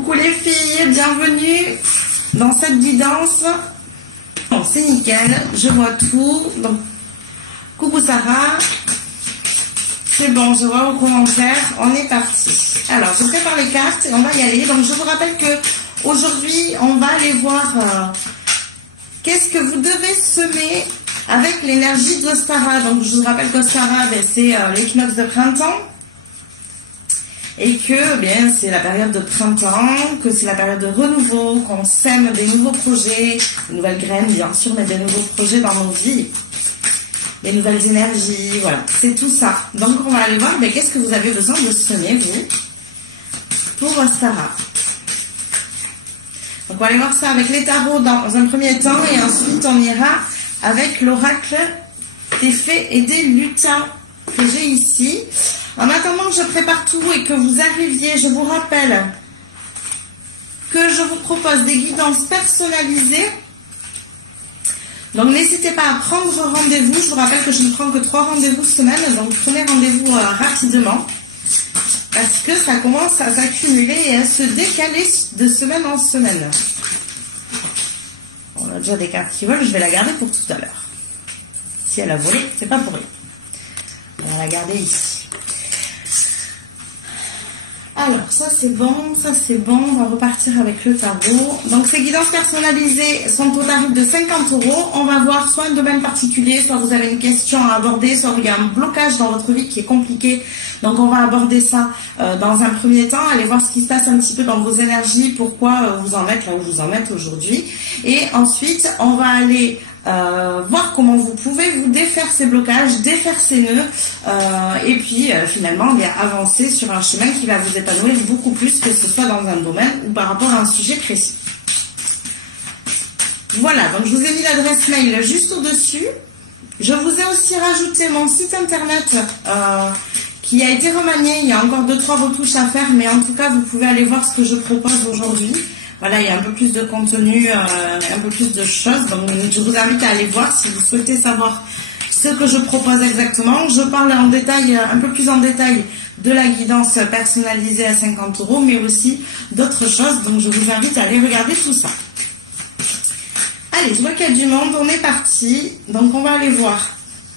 Coucou les filles, bienvenue dans cette guidance. Bon, c'est nickel, je vois tout. Donc, coucou Sarah. C'est bon, je vois vos commentaires. On est parti. Alors, je prépare les cartes et on va y aller. Donc, je vous rappelle que aujourd'hui, on va aller voir qu'est-ce que vous devez semer avec l'énergie d'Ostara. Donc, je vous rappelle qu'Ostara, c'est l'équinoxe de printemps. Et que bien c'est la période de printemps, que c'est la période de renouveau, qu'on sème des nouveaux projets, de nouvelles graines bien sûr, mais des nouveaux projets dans nos vies, des nouvelles énergies, voilà, c'est tout ça. Donc on va aller voir qu'est-ce que vous avez besoin de semer vous pour Ostara. Donc on va aller voir ça avec les tarots dans un premier temps et ensuite on ira avec l'oracle des fées et des lutins que j'ai ici. En attendant que je prépare tout et que vous arriviez, je vous rappelle que je vous propose des guidances personnalisées. Donc n'hésitez pas à prendre rendez-vous. Je vous rappelle que je ne prends que 3 rendez-vous semaine, donc prenez rendez-vous rapidement. Parce que ça commence à s'accumuler et à se décaler de semaine en semaine. On a déjà des cartes qui volent, je vais la garder pour tout à l'heure. Si elle a volé, c'est pas pour rien. On va la garder ici. Alors, ça c'est bon, on va repartir avec le tarot. Donc ces guidances personnalisées sont au tarif de 50 €. On va voir soit un domaine particulier, soit vous avez une question à aborder, soit il y a un blocage dans votre vie qui est compliqué. Donc on va aborder ça dans un premier temps, aller voir ce qui se passe un petit peu dans vos énergies, pourquoi vous en êtes là où vous en êtes aujourd'hui. Et ensuite, on va aller voir comment vous pouvez vous défaire ces blocages, défaire ces nœuds et puis finalement bien avancer sur un chemin qui va vous épanouir beaucoup plus, que ce soit dans un domaine ou par rapport à un sujet précis. Voilà, donc je vous ai mis l'adresse mail juste au-dessus. Je vous ai aussi rajouté mon site internet qui a été remanié. Il y a encore 2-3 retouches à faire, mais en tout cas vous pouvez aller voir ce que je propose aujourd'hui. Voilà, il y a un peu plus de contenu, un peu plus de choses. Donc, je vous invite à aller voir si vous souhaitez savoir ce que je propose exactement. Je parle en détail, un peu plus en détail de la guidance personnalisée à 50 €, mais aussi d'autres choses. Donc, je vous invite à aller regarder tout ça. Allez, je vois qu'il y a du monde. On est parti. Donc, on va aller voir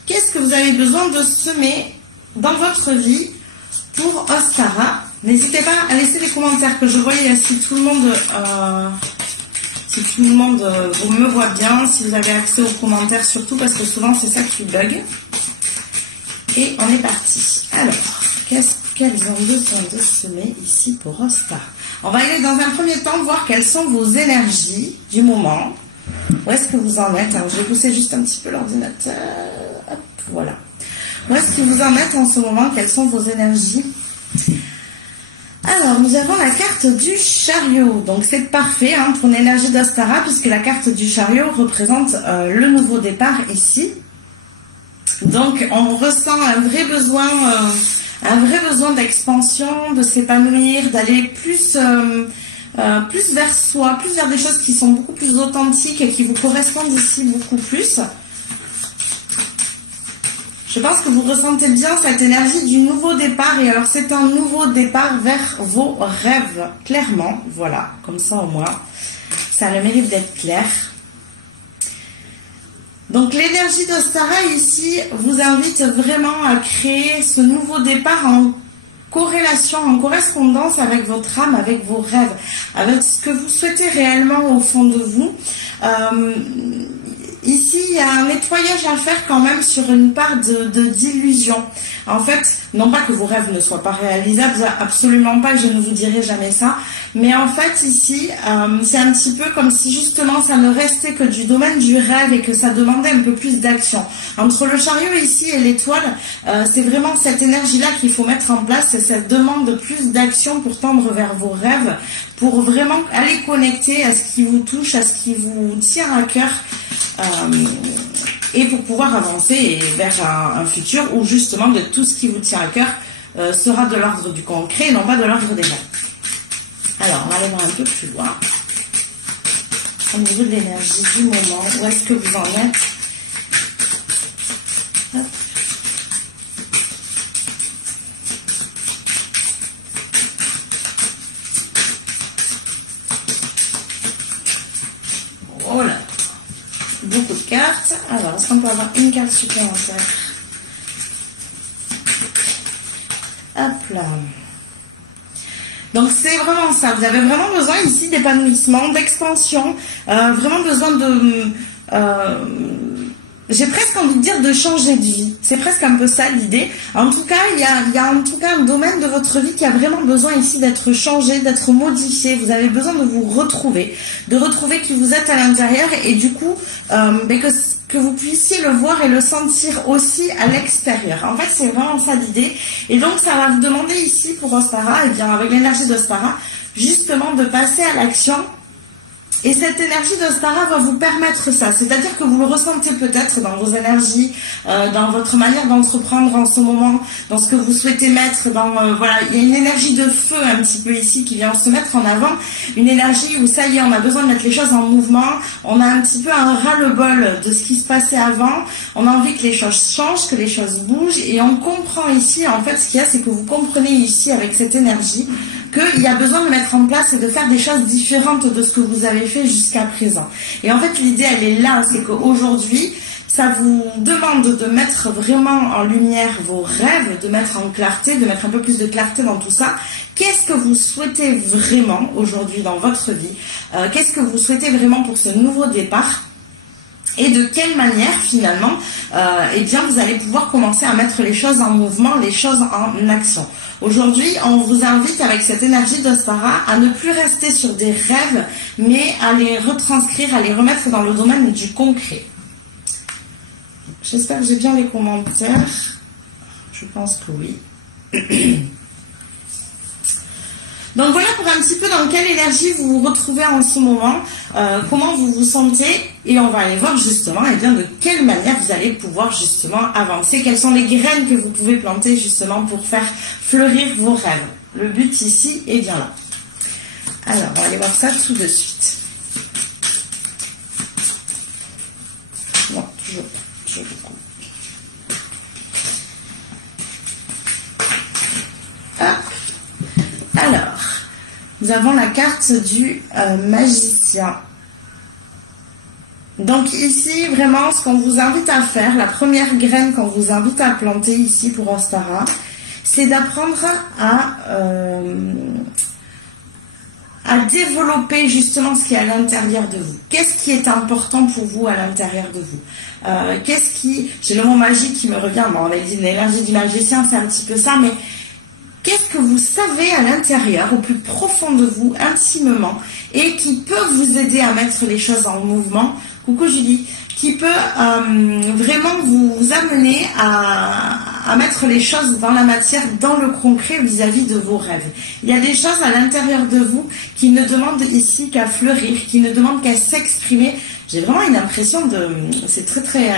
qu'est-ce que vous avez besoin de semer dans votre vie pour Ostara. N'hésitez pas à laisser les commentaires, que je voie si tout le monde vous me voit bien, si vous avez accès aux commentaires surtout, parce que souvent c'est ça qui bug. Et on est parti. Alors, qu'est-ce qu'elles ont besoin de semer ici pour Ostara? On va aller dans un premier temps voir quelles sont vos énergies du moment. Où est-ce que vous en êtes? Alors, je vais pousser juste un petit peu l'ordinateur. Hop, voilà. Où est-ce que vous en êtes en ce moment? Quelles sont vos énergies? Alors, nous avons la carte du chariot. Donc, c'est parfait pour l'énergie d'Ostara, puisque la carte du chariot représente le nouveau départ ici. Donc, on ressent un vrai besoin d'expansion, de s'épanouir, d'aller plus vers soi, plus vers des choses qui sont beaucoup plus authentiques et qui vous correspondent ici beaucoup plus. Je pense que vous ressentez bien cette énergie du nouveau départ. Et alors, c'est un nouveau départ vers vos rêves, clairement. Voilà, comme ça au moins, ça a le mérite d'être clair. Donc, l'énergie d'Ostara ici vous invite vraiment à créer ce nouveau départ en corrélation, en correspondance avec votre âme, avec vos rêves, avec ce que vous souhaitez réellement au fond de vous. Ici, il y a un nettoyage à faire quand même sur une part d'illusion. En fait, non pas que vos rêves ne soient pas réalisables, absolument pas, je ne vous dirai jamais ça. Mais en fait, ici, c'est un petit peu comme si justement ça ne restait que du domaine du rêve et que ça demandait un peu plus d'action. Entre le chariot ici et l'étoile, c'est vraiment cette énergie-là qu'il faut mettre en place. Cette demande plus d'action pour tendre vers vos rêves, pour vraiment aller connecter à ce qui vous touche, à ce qui vous tient à cœur. Et pour pouvoir avancer vers un futur où justement de tout ce qui vous tient à cœur sera de l'ordre du concret et non pas de l'ordre des rêves. Alors, on va aller voir un peu plus loin. Au niveau de l'énergie du moment, où est-ce que vous en êtes? Hop. cartes. Alors, est-ce qu'on peut avoir une carte supplémentaire? Hop là. Donc c'est vraiment ça, vous avez vraiment besoin ici d'épanouissement, d'expansion, vraiment besoin de... j'ai presque envie de dire de changer de vie. C'est presque un peu ça l'idée. En tout cas, il y a en tout cas un domaine de votre vie qui a vraiment besoin ici d'être changé, d'être modifié. Vous avez besoin de vous retrouver, de retrouver qui vous êtes à l'intérieur et du coup, que vous puissiez le voir et le sentir aussi à l'extérieur. En fait, c'est vraiment ça l'idée. Et donc, ça va vous demander ici pour Ostara, et bien avec l'énergie d'Ostara, justement de passer à l'action. Et cette énergie d'Ostara va vous permettre ça, c'est-à-dire que vous le ressentez peut-être dans vos énergies, dans votre manière d'entreprendre en ce moment, dans ce que vous souhaitez mettre, voilà, il y a une énergie de feu un petit peu ici qui vient se mettre en avant, une énergie où ça y est, on a besoin de mettre les choses en mouvement, on a un petit peu un ras-le-bol de ce qui se passait avant, on a envie que les choses changent, que les choses bougent, et on comprend ici, en fait, ce qu'il y a, c'est que vous comprenez ici avec cette énergie, qu'il y a besoin de mettre en place et de faire des choses différentes de ce que vous avez fait jusqu'à présent. Et en fait, l'idée, elle est là, c'est qu'aujourd'hui, ça vous demande de mettre vraiment en lumière vos rêves, de mettre en clarté, de mettre un peu plus de clarté dans tout ça. Qu'est-ce que vous souhaitez vraiment aujourd'hui dans votre vie? Qu'est-ce que vous souhaitez vraiment pour ce nouveau départ? Et de quelle manière, finalement, eh bien, vous allez pouvoir commencer à mettre les choses en mouvement, les choses en action. Aujourd'hui, on vous invite avec cette énergie d'Ostara à ne plus rester sur des rêves, mais à les retranscrire, à les remettre dans le domaine du concret. J'espère que j'ai bien les commentaires. Je pense que oui. Donc voilà pour un petit peu dans quelle énergie vous vous retrouvez en ce moment, comment vous vous sentez, et on va aller voir justement et bien de quelle manière vous allez pouvoir justement avancer, quelles sont les graines que vous pouvez planter justement pour faire fleurir vos rêves. Le but ici est bien là. Alors on va aller voir ça tout de suite. Non, toujours pas, toujours pas. Alors, nous avons la carte du magicien. Donc ici, vraiment, ce qu'on vous invite à faire, la première graine qu'on vous invite à planter ici pour Ostara, c'est d'apprendre à développer justement ce qui est à l'intérieur de vous. Qu'est-ce qui est important pour vous à l'intérieur de vous? J'ai le mot magique qui me revient, bon, on a dit l'énergie du magicien, c'est un petit peu ça, mais qu'est-ce que vous savez à l'intérieur, au plus profond de vous, intimement, et qui peut vous aider à mettre les choses en mouvement? Coucou Julie, qui peut vraiment vous amener à mettre les choses dans la matière, dans le concret vis-à-vis de vos rêves. Il y a des choses à l'intérieur de vous qui ne demandent ici qu'à fleurir, qui ne demandent qu'à s'exprimer. J'ai vraiment une impression de... C'est très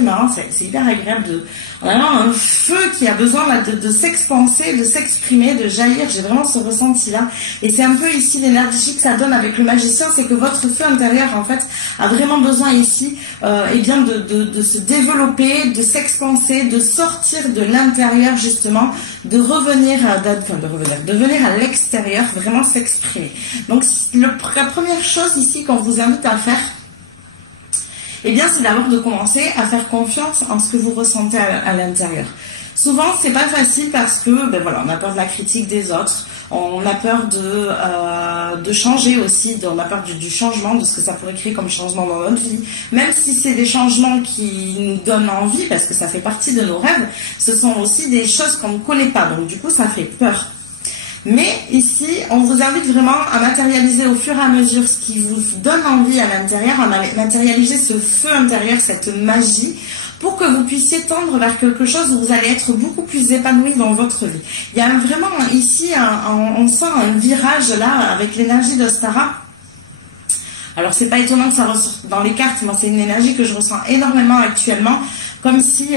marrant, c'est hyper agréable. On a vraiment un feu qui a besoin là, de s'expanser, de s'exprimer, de jaillir. J'ai vraiment ce ressenti-là. Et c'est un peu ici l'énergie que ça donne avec le magicien, c'est que votre feu intérieur, en fait, a vraiment besoin ici eh bien de se développer, de s'expanser, de sortir de l'intérieur, justement, de venir à l'extérieur, vraiment s'exprimer. Donc, la première chose ici qu'on vous invite à faire, eh bien, c'est d'abord de commencer à faire confiance en ce que vous ressentez à l'intérieur. Souvent, c'est pas facile parce que, ben voilà, on a peur de la critique des autres, on a peur de changer aussi, on a peur du changement, de ce que ça pourrait créer comme changement dans notre vie. Même si c'est des changements qui nous donnent envie, parce que ça fait partie de nos rêves, ce sont aussi des choses qu'on ne connaît pas, donc du coup, ça fait peur. Mais ici, on vous invite vraiment à matérialiser au fur et à mesure ce qui vous donne envie à l'intérieur, à matérialiser ce feu intérieur, cette magie, pour que vous puissiez tendre vers quelque chose où vous allez être beaucoup plus épanoui dans votre vie. Il y a vraiment ici, on sent un virage là, avec l'énergie d'Ostara. Alors, c'est pas étonnant que ça ressorte dans les cartes, moi c'est une énergie que je ressens énormément actuellement. Comme si,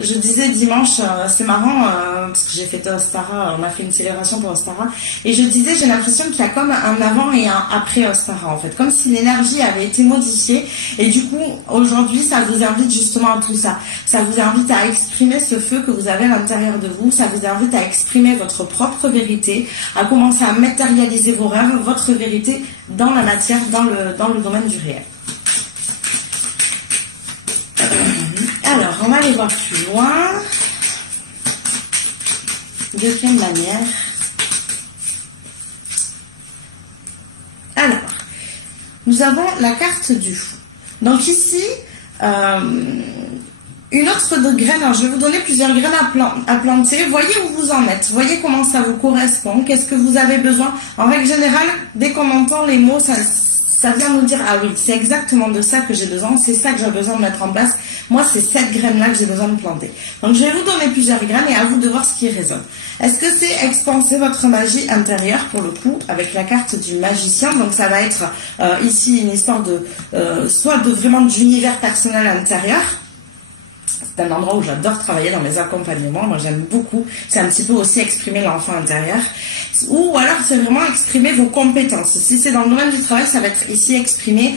je disais dimanche, c'est marrant, parce que j'ai fait Ostara, on a fait une célébration pour Ostara, et je disais, j'ai l'impression qu'il y a comme un avant et un après Ostara, en fait, comme si l'énergie avait été modifiée, et du coup, aujourd'hui, ça vous invite justement à tout ça. Ça vous invite à exprimer ce feu que vous avez à l'intérieur de vous, ça vous invite à exprimer votre propre vérité, à commencer à matérialiser vos rêves, votre vérité dans la matière, dans le domaine du réel. va aller voir plus loin. De quelle manière? Alors, nous avons la carte du fou. Donc ici, une autre de graine. Alors, je vais vous donner plusieurs graines à planter. Voyez où vous en êtes. Voyez comment ça vous correspond. Qu'est-ce que vous avez besoin? En règle générale, dès qu'on entend les mots, ça vient nous dire, ah oui, c'est exactement de ça que j'ai besoin. C'est ça que j'ai besoin de mettre en place. Moi, c'est cette graine-là que j'ai besoin de planter. Donc, je vais vous donner plusieurs graines et à vous de voir ce qui résonne. Est-ce que c'est expanser votre magie intérieure, pour le coup, avec la carte du magicien? Donc, ça va être ici une histoire de soit de vraiment d'univers personnel intérieur. C'est un endroit où j'adore travailler dans mes accompagnements. Moi, j'aime beaucoup. C'est un petit peu aussi exprimer l'enfant intérieur. Ou alors, c'est vraiment exprimer vos compétences. Si c'est dans le domaine du travail, ça va être ici exprimer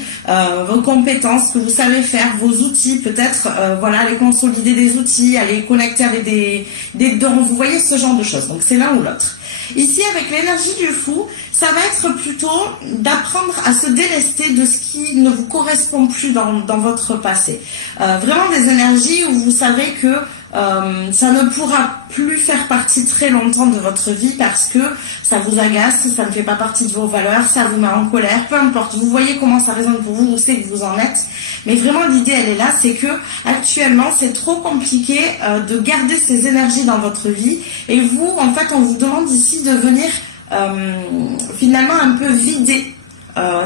vos compétences, ce que vous savez faire, vos outils, peut-être, voilà, aller consolider des outils, aller connecter avec des dons. Vous voyez ce genre de choses. Donc, c'est l'un ou l'autre. Ici, avec l'énergie du fou, ça va être plutôt d'apprendre à se délester de ce qui ne vous correspond plus dans votre passé. Vraiment des énergies où vous savez que ça ne pourra plus faire partie très longtemps de votre vie parce que ça vous agace, ça ne fait pas partie de vos valeurs, ça vous met en colère, peu importe. Vous voyez comment ça résonne pour vous, où c'est que vous en êtes. Mais vraiment, l'idée, elle est là, c'est que actuellement, c'est trop compliqué de garder ces énergies dans votre vie. Et vous, en fait, on vous demande ici de venir finalement un peu vider.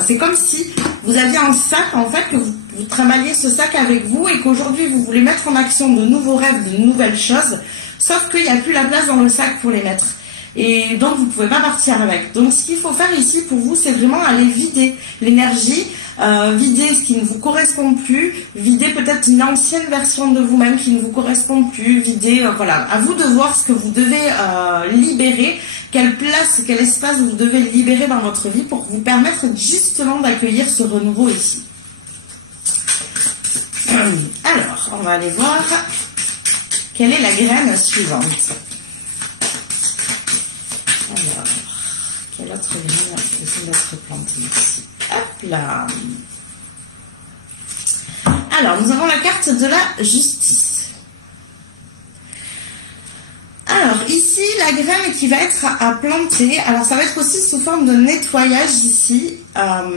C'est comme si vous aviez un sac, en fait, que vous travailliez ce sac avec vous et qu'aujourd'hui, vous voulez mettre en action de nouveaux rêves, de nouvelles choses, sauf qu'il n'y a plus la place dans le sac pour les mettre. Et donc, vous ne pouvez pas partir avec. Donc, ce qu'il faut faire ici pour vous, c'est vraiment aller vider l'énergie, vider ce qui ne vous correspond plus, vider peut-être une ancienne version de vous-même qui ne vous correspond plus, vider, voilà. À vous de voir ce que vous devez libérer, quelle place, quel espace vous devez libérer dans votre vie pour vous permettre justement d'accueillir ce renouveau ici. Alors, on va aller voir quelle est la graine suivante. Alors, quelle autre graine essaie d'être plantée ici? Hop là. Alors, nous avons la carte de la justice. Alors, ici, la graine qui va être à planter, alors ça va être aussi sous forme de nettoyage ici. Alors,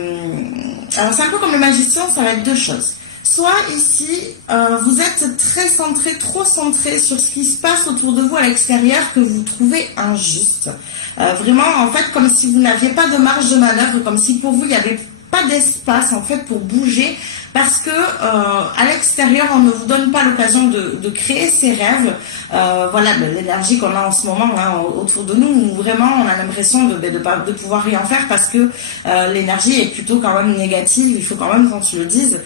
c'est un peu comme le magicien, ça va être deux choses. Soit ici, vous êtes très centré, trop centré sur ce qui se passe autour de vous à l'extérieur que vous trouvez injuste. Vraiment, en fait, comme si vous n'aviez pas de marge de manœuvre, comme si pour vous, il n'y avait pas d'espace, en fait, pour bouger, parce que à l'extérieur, on ne vous donne pas l'occasion de créer ses rêves. Voilà, l'énergie qu'on a en ce moment hein, autour de nous, où vraiment, on a l'impression de pouvoir rien faire parce que l'énergie est plutôt quand même négative, il faut quand même qu'on se le dise.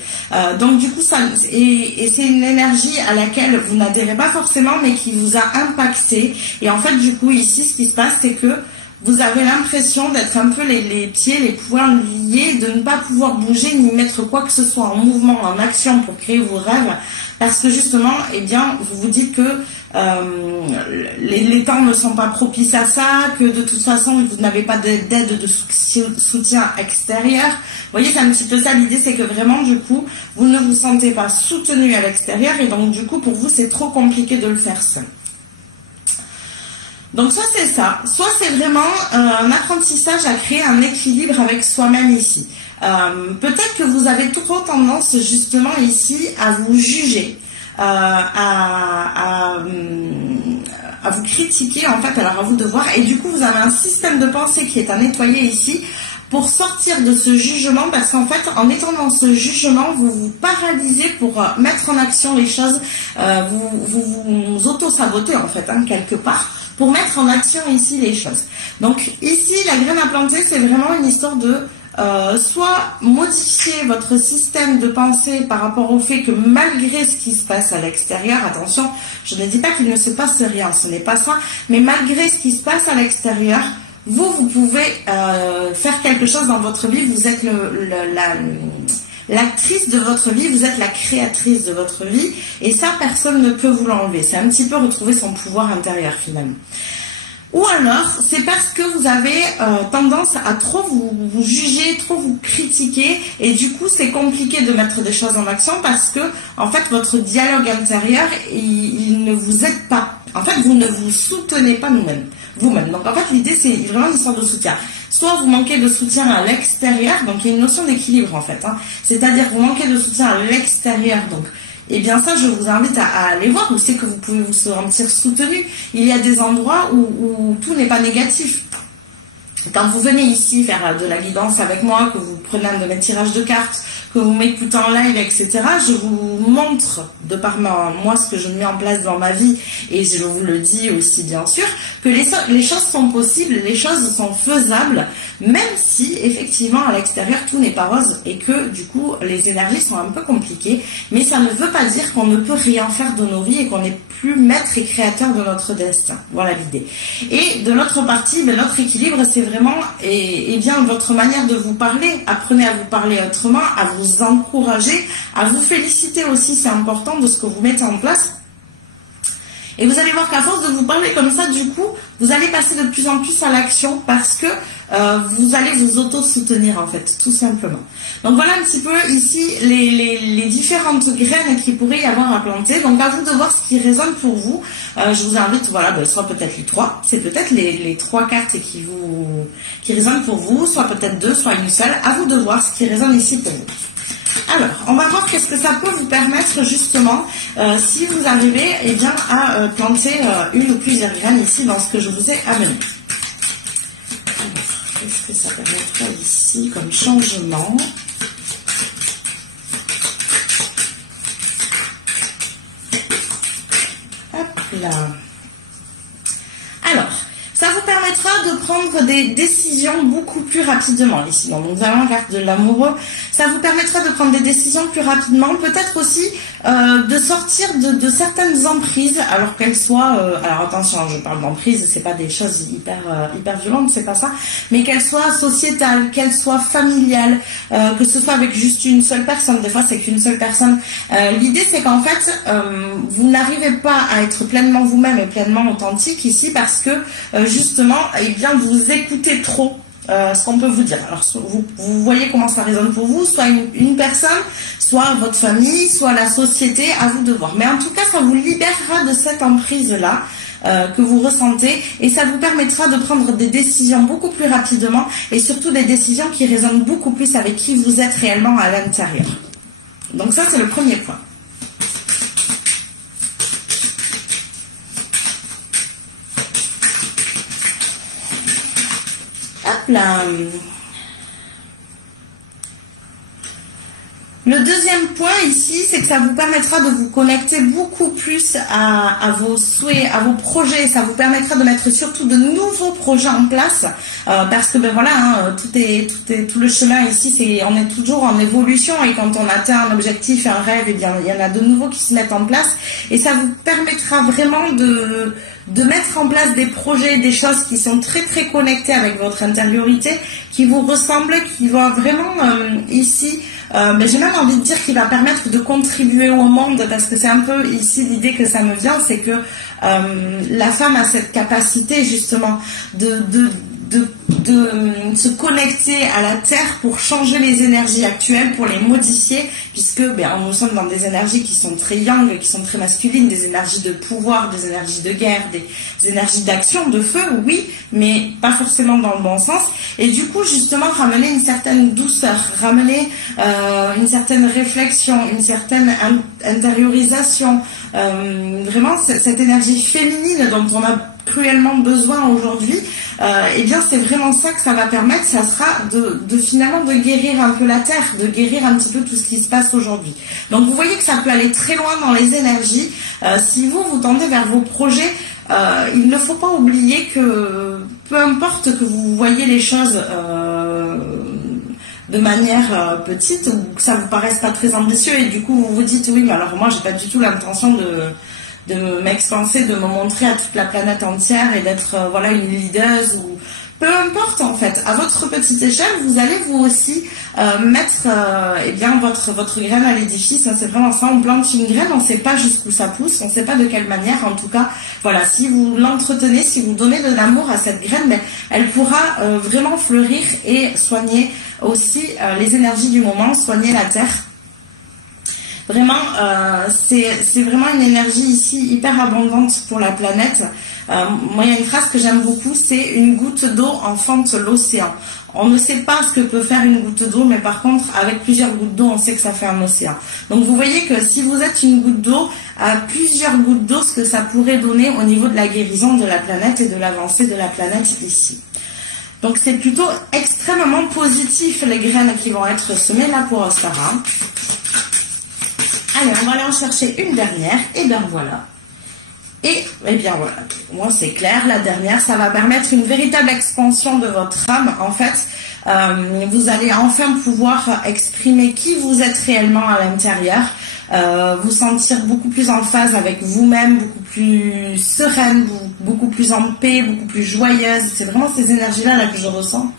Donc, du coup, et c'est une énergie à laquelle vous n'adhérez pas forcément, mais qui vous a impacté. Et en fait, du coup, ici, ce qui se passe, c'est que vous avez l'impression d'être un peu les pieds, les poings liés, de ne pas pouvoir bouger ni mettre quoi que ce soit en mouvement, en action pour créer vos rêves, parce que justement, eh bien, vous vous dites que les temps ne sont pas propices à ça, que de toute façon, vous n'avez pas d'aide, de soutien extérieur. Vous voyez, c'est un petit peu ça, l'idée, c'est que vraiment, du coup, vous ne vous sentez pas soutenu à l'extérieur, et donc, du coup, pour vous, c'est trop compliqué de le faire seul. Donc soit c'est ça, soit c'est vraiment un apprentissage à créer un équilibre avec soi-même ici. Peut-être que vous avez trop tendance justement ici à vous juger, à vous critiquer en fait, alors à vous de voir. Et du coup vous avez un système de pensée qui est à nettoyer ici pour sortir de ce jugement, parce qu'en fait, en étant dans ce jugement, vous vous paralysez pour mettre en action les choses, vous auto-sabotez en fait, hein, quelque part, pour mettre en action ici les choses. Donc ici, la graine à planter, c'est vraiment une histoire de soit modifier votre système de pensée par rapport au fait que malgré ce qui se passe à l'extérieur, attention, je ne dis pas qu'il ne se passe rien, ce n'est pas ça, mais malgré ce qui se passe à l'extérieur, vous pouvez faire quelque chose dans votre vie, vous êtes l'actrice de votre vie, vous êtes la créatrice de votre vie, et ça, personne ne peut vous l'enlever. C'est un petit peu retrouver son pouvoir intérieur finalement. Ou alors, c'est parce que vous avez tendance à trop vous juger, trop vous critiquer, et du coup, c'est compliqué de mettre des choses en action parce que, en fait, votre dialogue intérieur, il ne vous aide pas. En fait, vous ne vous soutenez pas vous-même. Donc, en fait, l'idée, c'est vraiment une histoire de soutien. Soit vous manquez de soutien à l'extérieur, donc il y a une notion d'équilibre, en fait. Hein. C'est-à-dire, vous manquez de soutien à l'extérieur, donc... Et bien ça, je vous invite à aller voir où c'est que vous pouvez vous sentir soutenu. Il y a des endroits où tout n'est pas négatif. Quand vous venez ici faire de la guidance avec moi, que vous prenez un de mes tirages de cartes, que vous m'écoutez en live, etc., je vous montre, de par moi, ce que je mets en place dans ma vie, et je vous le dis aussi, bien sûr, que les choses sont possibles, les choses sont faisables, même si, effectivement, à l'extérieur, tout n'est pas rose, et que, du coup, les énergies sont un peu compliquées, mais ça ne veut pas dire qu'on ne peut rien faire de nos vies et qu'on n'est plus maître et créateur de notre destin. Voilà l'idée. Et de l'autre partie, notre équilibre, c'est vraiment, et bien, votre manière de vous parler. Apprenez à vous parler autrement, à vous encourager, à vous féliciter aussi, c'est important, de ce que vous mettez en place. Et vous allez voir qu'à force de vous parler comme ça, du coup, vous allez passer de plus en plus à l'action parce que vous allez vous auto-soutenir, en fait, tout simplement. Donc voilà un petit peu ici les différentes graines qu'il pourrait y avoir à planter. Donc à vous de voir ce qui résonne pour vous. Je vous invite, voilà, soit peut-être les 3, c'est peut-être les 3 cartes qui résonnent pour vous, soit peut-être 2, soit une seule. À vous de voir ce qui résonne ici pour vous. Alors, on va voir qu'est-ce que ça peut vous permettre justement si vous arrivez à planter une ou plusieurs graines ici dans ce que je vous ai amené. Alors, qu'est-ce que ça permettra ici comme changement? Hop là. Alors, ça vous permettra de prendre des décisions beaucoup plus rapidement ici. Donc, nous avons la carte de l'amoureux. Ça vous permettra de prendre des décisions plus rapidement. Peut-être aussi de sortir de certaines emprises, alors qu'elles soient... alors attention, je parle d'emprise, c'est pas des choses hyper violentes, c'est pas ça. Mais qu'elles soient sociétales, qu'elles soient familiales, que ce soit avec juste une seule personne. Des fois, c'est qu'une seule personne. L'idée, c'est qu'en fait, vous n'arrivez pas à être pleinement vous-même et pleinement authentique ici parce que... justement, vous écoutez trop ce qu'on peut vous dire. Alors, vous voyez comment ça résonne pour vous, soit une personne, soit votre famille, soit la société, à vous de voir. Mais en tout cas, ça vous libérera de cette emprise-là que vous ressentez et ça vous permettra de prendre des décisions beaucoup plus rapidement et surtout des décisions qui résonnent beaucoup plus avec qui vous êtes réellement à l'intérieur. Donc ça, c'est le premier point. Le deuxième point ici, c'est que ça vous permettra de vous connecter beaucoup plus à vos souhaits, à vos projets. Ça vous permettra de mettre surtout de nouveaux projets en place parce que tout le chemin ici, on est toujours en évolution et quand on atteint un objectif, un rêve, il y en a de nouveaux qui se mettent en place et ça vous permettra vraiment de mettre en place des projets, des choses qui sont très très connectées avec votre intériorité, qui vous ressemblent, qui vont vraiment ici, mais j'ai même envie de dire qu'il va permettre de contribuer au monde, parce que c'est un peu ici l'idée que ça me vient, c'est que la femme a cette capacité justement de se connecter à la Terre pour changer les énergies actuelles, pour les modifier, puisque nous sommes dans des énergies qui sont très yang, qui sont très masculines, des énergies de pouvoir, des énergies de guerre, des énergies d'action, de feu, oui, mais pas forcément dans le bon sens. Et du coup, justement, ramener une certaine douceur, ramener une certaine réflexion, une certaine intériorisation, vraiment cette énergie féminine dont on a cruellement besoin aujourd'hui, c'est vraiment ça que ça va permettre, ça sera finalement de guérir un peu la Terre, de guérir un petit peu tout ce qui se passe aujourd'hui. Donc vous voyez que ça peut aller très loin dans les énergies. Si vous tendez vers vos projets, il ne faut pas oublier que peu importe que vous voyez les choses de manière petite, ou que ça vous paraisse pas très ambitieux et du coup vous vous dites oui mais alors moi j'ai pas du tout l'intention de m'expanser, de me montrer à toute la planète entière et d'être une leaduse ou peu importe en fait, à votre petite échelle, vous allez vous aussi mettre eh bien votre graine à l'édifice. Hein, c'est vraiment ça, on plante une graine, on ne sait pas jusqu'où ça pousse, on ne sait pas de quelle manière. En tout cas, voilà, si vous l'entretenez, si vous donnez de l'amour à cette graine, ben, elle pourra vraiment fleurir et soigner aussi les énergies du moment, soigner la terre. Vraiment, c'est vraiment une énergie ici hyper abondante pour la planète. Moi, il y a une phrase que j'aime beaucoup, c'est « Une goutte d'eau enfante l'océan ». On ne sait pas ce que peut faire une goutte d'eau, mais par contre, avec plusieurs gouttes d'eau, on sait que ça fait un océan. Donc, vous voyez que si vous êtes une goutte d'eau, à plusieurs gouttes d'eau, ce que ça pourrait donner au niveau de la guérison de la planète et de l'avancée de la planète ici. Donc, c'est plutôt extrêmement positif, les graines qui vont être semées là pour Ostara. Allez, on va aller en chercher une dernière, et bien voilà. Et bien voilà, moi c'est clair, la dernière, ça va permettre une véritable expansion de votre âme. En fait, vous allez enfin pouvoir exprimer qui vous êtes réellement à l'intérieur, vous sentir beaucoup plus en phase avec vous-même, beaucoup plus sereine, beaucoup plus en paix, beaucoup plus joyeuse. C'est vraiment ces énergies-là là, que je ressens.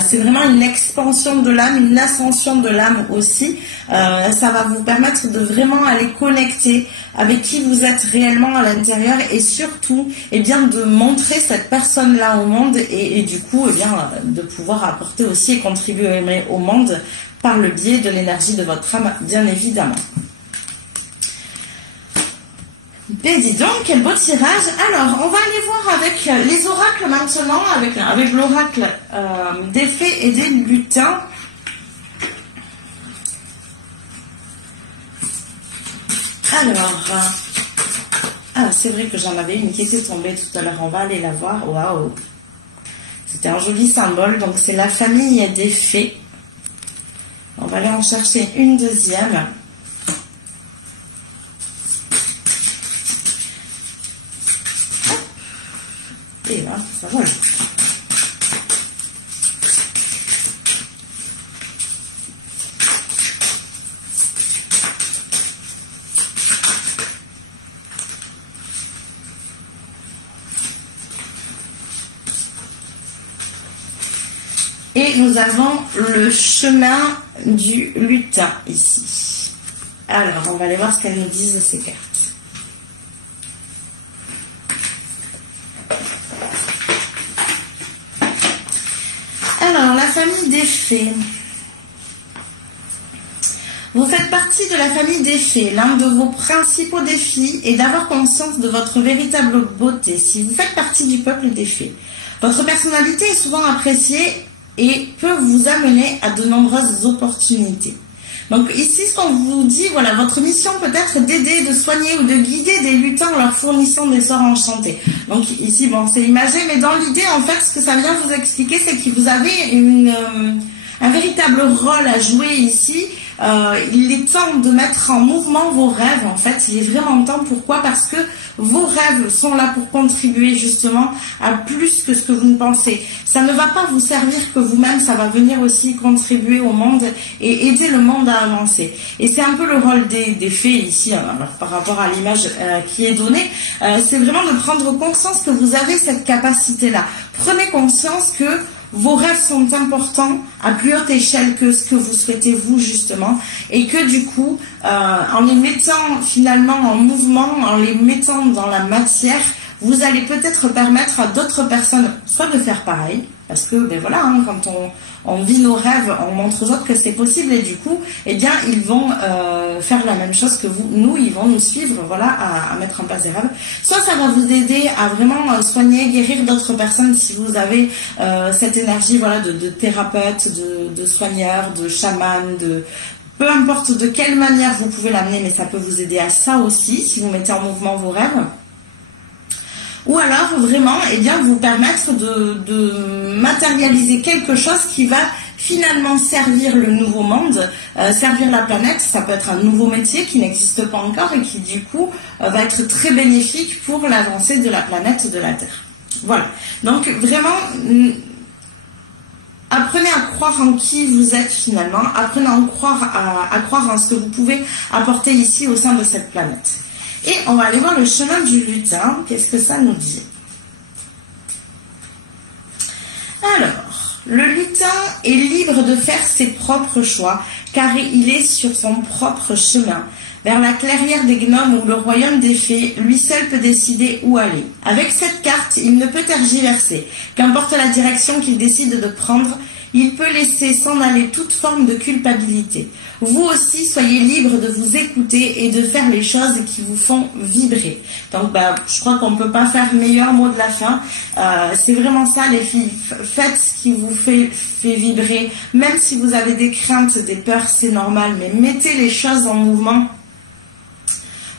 C'est vraiment une expansion de l'âme, une ascension de l'âme aussi. Ça va vous permettre de vraiment aller connecter avec qui vous êtes réellement à l'intérieur et surtout eh bien, de montrer cette personne-là au monde et du coup eh bien, de pouvoir apporter aussi et contribuer au monde par le biais de l'énergie de votre âme, bien évidemment. Et dis donc, quel beau tirage. Alors, on va aller voir avec les oracles maintenant, avec l'oracle des fées et des lutins. Alors, c'est vrai que j'en avais une qui était tombée tout à l'heure, on va aller la voir. Waouh! C'était un joli symbole, donc c'est la famille des fées. On va aller en chercher une deuxième. Et là, ça vole. Et nous avons le chemin du lutin ici. Alors, on va aller voir ce qu'elles nous disent ces cartes. Alors, la famille des fées. Vous faites partie de la famille des fées. L'un de vos principaux défis est d'avoir conscience de votre véritable beauté. Si vous faites partie du peuple des fées, votre personnalité est souvent appréciée et peut vous amener à de nombreuses opportunités. Donc ici, ce qu'on vous dit, voilà, votre mission peut être d'aider, de soigner ou de guider des lutins en leur fournissant des sorts enchantés. Donc ici, bon, c'est imagé, mais dans l'idée, en fait, ce que ça vient vous expliquer, c'est que vous avez un véritable rôle à jouer ici. Il est temps de mettre en mouvement vos rêves, en fait. Il est vraiment temps. Pourquoi? Parce que vos rêves sont là pour contribuer justement à plus que ce que vous ne pensez. Ça ne va pas vous servir que vous-même, ça va venir aussi contribuer au monde et aider le monde à avancer. Et c'est un peu le rôle des fées ici, hein, alors, par rapport à l'image qui est donnée. C'est vraiment de prendre conscience que vous avez cette capacité-là. Prenez conscience que vos rêves sont importants à plus haute échelle que ce que vous souhaitez vous justement et que du coup en les mettant finalement en mouvement, en les mettant dans la matière, vous allez peut-être permettre à d'autres personnes soit de faire pareil parce que ben voilà, hein, quand on vit nos rêves, on montre aux autres que c'est possible et du coup eh bien ils vont faire la même chose que nous, ils vont nous suivre voilà, à mettre en place des rêves. Soit ça va vous aider à vraiment soigner, guérir d'autres personnes si vous avez cette énergie voilà, de thérapeute, de soigneur, de chaman, peu importe de quelle manière vous pouvez l'amener, mais ça peut vous aider à ça aussi si vous mettez en mouvement vos rêves. Ou alors vraiment eh bien, vous permettre de matérialiser quelque chose qui va finalement servir le nouveau monde, servir la planète. Ça peut être un nouveau métier qui n'existe pas encore et qui du coup va être très bénéfique pour l'avancée de la planète, de la Terre. Voilà, donc vraiment apprenez à croire en qui vous êtes finalement, apprenez à croire en ce que vous pouvez apporter ici au sein de cette planète. Et on va aller voir le chemin du lutin. Qu'est-ce que ça nous dit? Le lutin est libre de faire ses propres choix, car il est sur son propre chemin. Vers la clairière des gnomes ou le royaume des fées, lui seul peut décider où aller. Avec cette carte, il ne peut tergiverser. Qu'importe la direction qu'il décide de prendre, il peut laisser s'en aller toute forme de culpabilité. Vous aussi, soyez libre de vous écouter et de faire les choses qui vous font vibrer. Donc, je crois qu'on ne peut pas faire meilleur mot de la fin. C'est vraiment ça, les filles. Faites ce qui vous fait vibrer. Même si vous avez des craintes, des peurs, c'est normal. Mais mettez les choses en mouvement.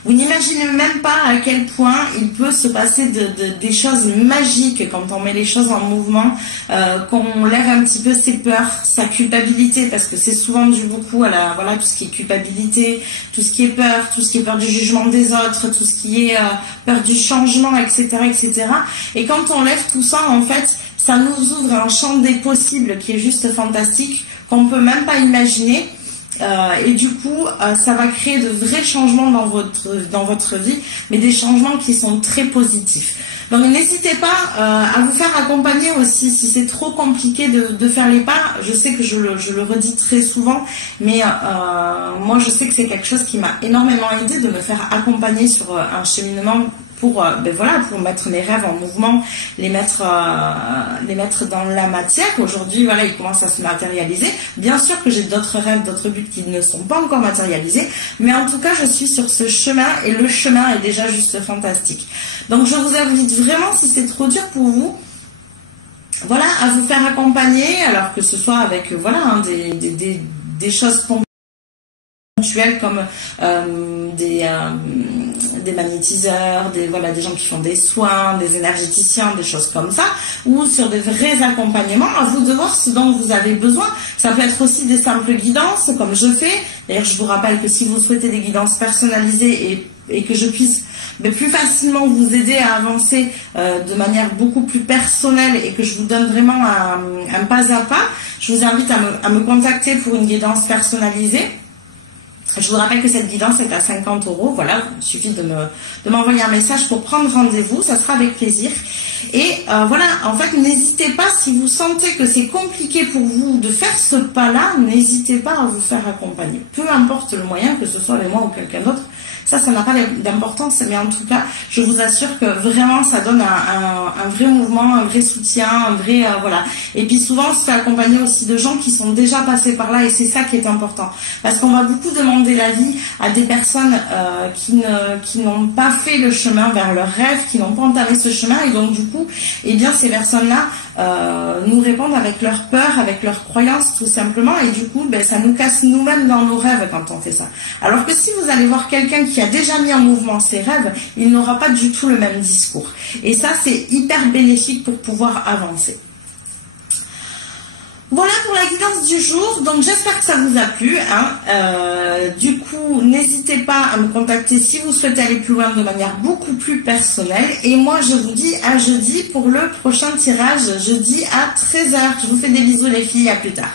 Vous n'imaginez même pas à quel point il peut se passer des choses magiques quand on met les choses en mouvement, qu'on lève un petit peu ses peurs, sa culpabilité, parce que c'est souvent dû beaucoup à tout ce qui est culpabilité, tout ce qui est peur du jugement des autres, tout ce qui est peur du changement, etc., etc. Et quand on lève tout ça, en fait, ça nous ouvre un champ des possibles qui est juste fantastique, qu'on ne peut même pas imaginer. Et du coup, ça va créer de vrais changements dans votre vie, mais des changements qui sont très positifs. Donc n'hésitez pas à vous faire accompagner aussi si c'est trop compliqué de faire les pas. Je sais que je le redis très souvent, mais moi je sais que c'est quelque chose qui m'a énormément aidé de me faire accompagner sur un cheminement pour mettre mes rêves en mouvement, les mettre dans la matière. Aujourd'hui, voilà, ils commencent à se matérialiser. Bien sûr que j'ai d'autres rêves, d'autres buts qui ne sont pas encore matérialisés, mais en tout cas, je suis sur ce chemin et le chemin est déjà juste fantastique. Donc, je vous invite vraiment, si c'est trop dur pour vous, voilà, à vous faire accompagner, alors que ce soit avec, des choses ponctuelles comme des magnétiseurs, des gens qui font des soins, des énergéticiens, des choses comme ça, ou sur des vrais accompagnements. À vous de voir ce dont vous avez besoin. Ça peut être aussi des simples guidances, comme je fais. D'ailleurs, je vous rappelle que si vous souhaitez des guidances personnalisées et que je puisse plus facilement vous aider à avancer de manière beaucoup plus personnelle et que je vous donne vraiment un pas à pas, je vous invite à me contacter pour une guidance personnalisée. Je vous rappelle que cette guidance est à 50 €. Voilà, il suffit de m'envoyer un message pour prendre rendez-vous. Ça sera avec plaisir. Et voilà, en fait, n'hésitez pas, si vous sentez que c'est compliqué pour vous de faire ce pas-là, n'hésitez pas à vous faire accompagner. Peu importe le moyen, que ce soit avec moi ou quelqu'un d'autre. Ça n'a pas d'importance, mais en tout cas, je vous assure que vraiment, ça donne un vrai mouvement, un vrai soutien, un vrai, voilà. Et puis souvent, on se fait accompagner aussi de gens qui sont déjà passés par là, et c'est ça qui est important. Parce qu'on va beaucoup demander l'avis à des personnes qui n'ont pas fait le chemin vers leur rêve, qui n'ont pas entamé ce chemin, et donc du coup, eh bien, ces personnes-là nous répondent avec leur peur, avec leurs croyances, tout simplement, et du coup, ça nous casse nous-mêmes dans nos rêves quand on fait ça. Alors que si vous allez voir quelqu'un qui a déjà mis en mouvement ses rêves, il n'aura pas du tout le même discours. Et ça, c'est hyper bénéfique pour pouvoir avancer. Voilà pour la guidance du jour. Donc j'espère que ça vous a plu. Du coup, n'hésitez pas à me contacter si vous souhaitez aller plus loin de manière beaucoup plus personnelle. Et moi, je vous dis à jeudi pour le prochain tirage, jeudi à 13 h. Je vous fais des bisous les filles, à plus tard.